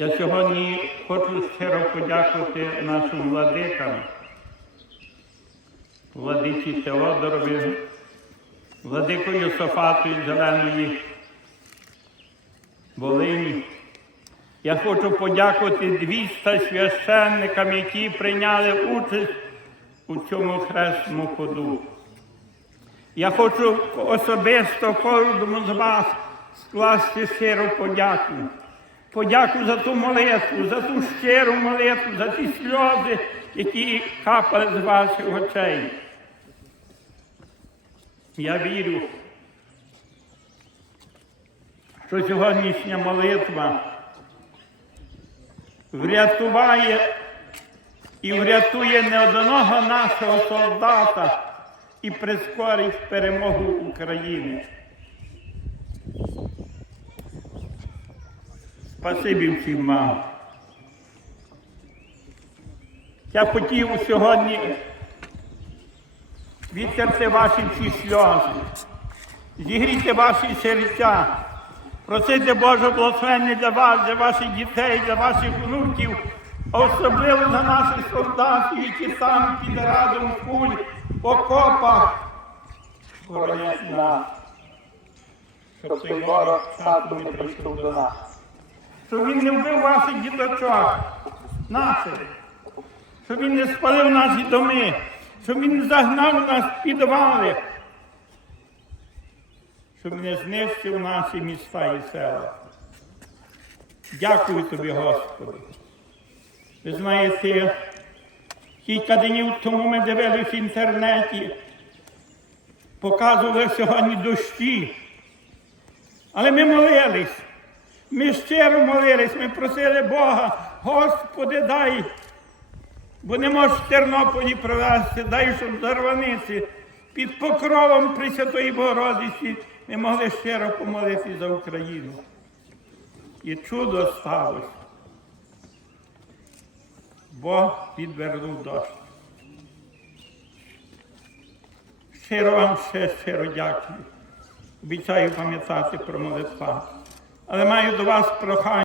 Я сьогодні хочу щиро подякувати нашим владикам, владиці Теодорові, владику Йосифату із Зеленої Волині. Я хочу подякувати 200 священникам, які прийняли участь у цьому хресному ходу. Я хочу особисто кожному з вас скласти щиру подяку. Подяку за ту молитву, за ту щиру молитву, за ті сльози, які капали з ваших очей. Я вірю, що сьогоднішня молитва врятуває і врятує не одного нашого солдата і прискорить перемогу України. Спасибі всім вам. Я хотів сьогодні відтерти ваші всі сльози, зігріти ваші серця, просити Боже благословення для вас, для ваших дітей, для ваших внуків, особливо за наших солдатів, які там під радом куль, окопах, боронять нас, щоб цей ворог часу не прийшов до нас. Щоб він не вбив ваших діточок, наших, щоб він не спалив наші доми, щоб він не загнав нас в підвали, щоб не знищив наші міста і села. Дякую тобі, Господи. Ви знаєте, кілька днів тому ми дивилися в інтернеті, показували сьогодні дощі. Але ми молились, ми щиро молились, ми просили Бога, Господи, дай, бо не можеш в Тернополі провести, дай, щоб зарваниці під покровом Пресвятої Богородиці ми могли щиро помолитися за Україну. І чудо сталося. Бог підвернув дощ. Щиро вам ще щиро дякую. Обіцяю пам'ятати про молитва. Але маю до вас прохання.